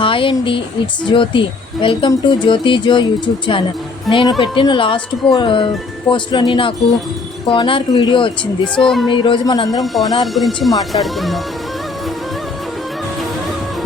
Hi అండి it's Jyothi. Welcome to Jyothi Joe YouTube channel. నేను పెట్టిన లాస్ట్ పో పోస్ట్లోని నాకు కోనార్క్ వీడియో వచ్చింది. సో ఈరోజు మనందరం కోనార్క్ గురించి మాట్లాడుకుందాం.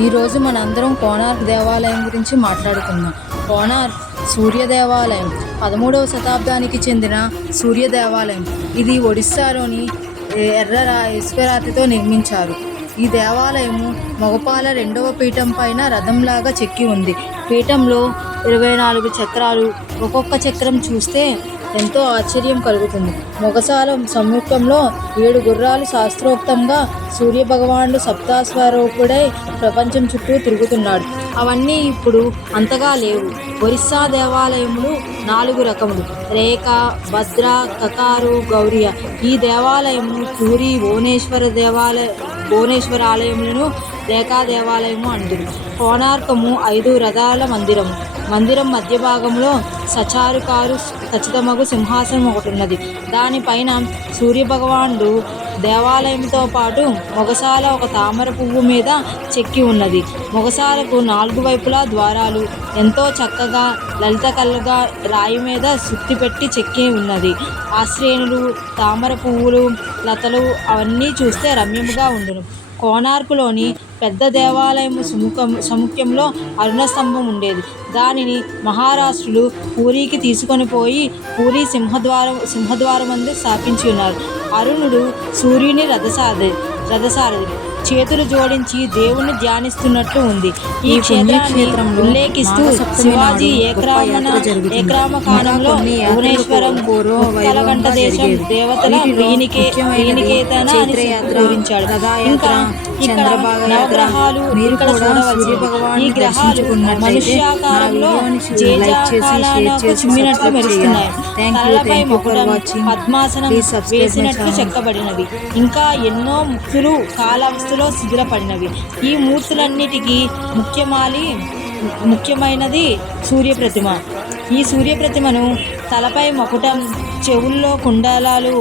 ఈరోజు మనందరం కోనార్క్ దేవాలయం గురించి మాట్లాడుకుందాం. కోనార్క్ సూర్య దేవాలయం. పదమూడవ శతాబ్దానికి చెందిన సూర్య దేవాలయం. ఇది ఒడిస్సాలోని ఎర్ర రా- ఇసుక రాతితో నిర్మించారు. ఈ దేవాలయము మగపాల రెండవ పీఠం పైన రథంలాగా చెక్కి ఉంది. పీఠంలో ఇరవై నాలుగు చక్రాలు ఒక్కొక్క చక్రం చూస్తే ఎంతో ఆశ్చర్యం కలుగుతుంది. మొగసాల సమ్ముఖంలో ఏడు గుర్రాలు శాస్త్రోక్తంగా సూర్యభగవానుడు సప్తాస్వరూపుడై ప్రపంచం చుట్టూ తిరుగుతున్నాడు. అవన్నీ ఇప్పుడు అంతగా లేవు. ఒరిస్సా దేవాలయములు నాలుగు రకములు. రేఖ భద్ర కకారు గౌరియ. ఈ దేవాలయము పూరి భువనేశ్వర దేవాలయ భువనేశ్వర ఆలయములను రేఖా దేవాలయము అంటుంది కోణార్కము ఐదు రథాల మందిరము. మందిరం మధ్య భాగంలో సచారుకారు ఖచ్చితమగు సింహాసనం ఒకటి ఉన్నది దానిపైన సూర్యభగవానుడు దేవాలయంతో పాటు మొగసాల ఒక తామర పువ్వు మీద చెక్కి ఉన్నది. మొగసాలకు నాలుగు వైపులా ద్వారాలు ఎంతో చక్కగా లలిత కళ్ళగా రాయి మీద సుత్తి పెట్టి చెక్కి ఉన్నది. ఆ శ్రేణులు తామర పువ్వులు లతలు అవన్నీ చూస్తే రమ్యముగా ఉండును. కోణార్కులోని పెద్ద దేవాలయం సుముఖం సముఖ్యంలో అరుణ స్తంభం ఉండేది. దానిని మహారాష్ట్రులు పూరికి తీసుకొని పోయి పూరి సింహద్వారం సింహద్వారం అందు స్థాపించి ఉన్నారు. అరుణుడు సూర్యుని రథసారథి రథసారథి. చేతులు జోడించి దేవుణ్ణి ధ్యానిస్తున్నట్లు ఉంది ఈ క్షేత్రాన్ని ఉల్లేఖిస్తూ శివాజీ జరుగుతుంది. ఏకరామ కాలంలో భువనేశ్వరం వైభవంగా దేశం. దేవతల పూరించాడు రథయాత్ర, ఇంకా ఇక్కడ. నవగ్రహాలు ఇక్కడ. సూర్యభగవానుని ఈ గ్రహాలు మనుష్యాకారంలో జేజాకాలాలకు చిమ్మినట్లు మెరుస్తున్నాయి తలపై మకుటం. పద్మాసనం వేసినట్లు. చెక్కబడినవి ఇంకా ఎన్నో ముక్తులు కాలావస్థలో శిథిలపడినవి. ఈ మూర్తులన్నిటికీ ముఖ్యమాలి ముఖ్యమైనది సూర్యప్రతిమ. ఈ సూర్యప్రతిమను తలపై మకుటం చెవుల్లో కుండలాలు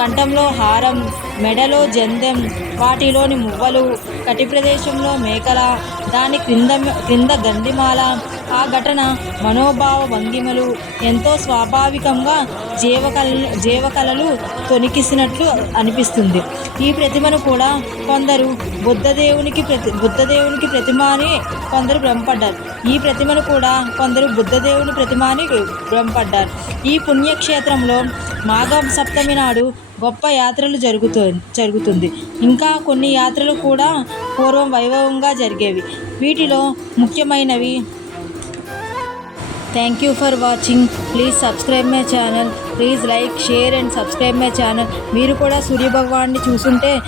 కంఠంలో హారం మెడలో జందెం వాటిలోని మువ్వలు కటి ప్రదేశంలో మేకల దాని క్రింద క్రింద గండిమాల ఆ ఘటన మనోభావ భంగిమలు ఎంతో స్వాభావికంగా జీవకళ జీవకళలు తొనికిసినట్లు అనిపిస్తుంది. ఈ ప్రతిమను కూడా కొందరు బుద్ధదేవునికి ప్రతి బుద్ధదేవునికి ప్రతిమ అని కొందరు భ్రమపడ్డారు. ఈ ప్రతిమను కూడా కొందరు బుద్ధదేవుని ప్రతిమ అని భ్రమపడ్డారు. ఈ పుణ్యక్షేత్రంలో మాఘం సప్తమి నాడు గొప్ప యాత్రలు జరుగుతూ జరుగుతుంది. ఇంకా కొన్ని యాత్రలు కూడా పూర్వం వైభవంగా జరిగేవి. వీటిలో ముఖ్యమైనవి thank you for watching please subscribe my channel please like share and subscribe my channel మీరు కూడా సూర్యభగవాన్ని చూసుంటే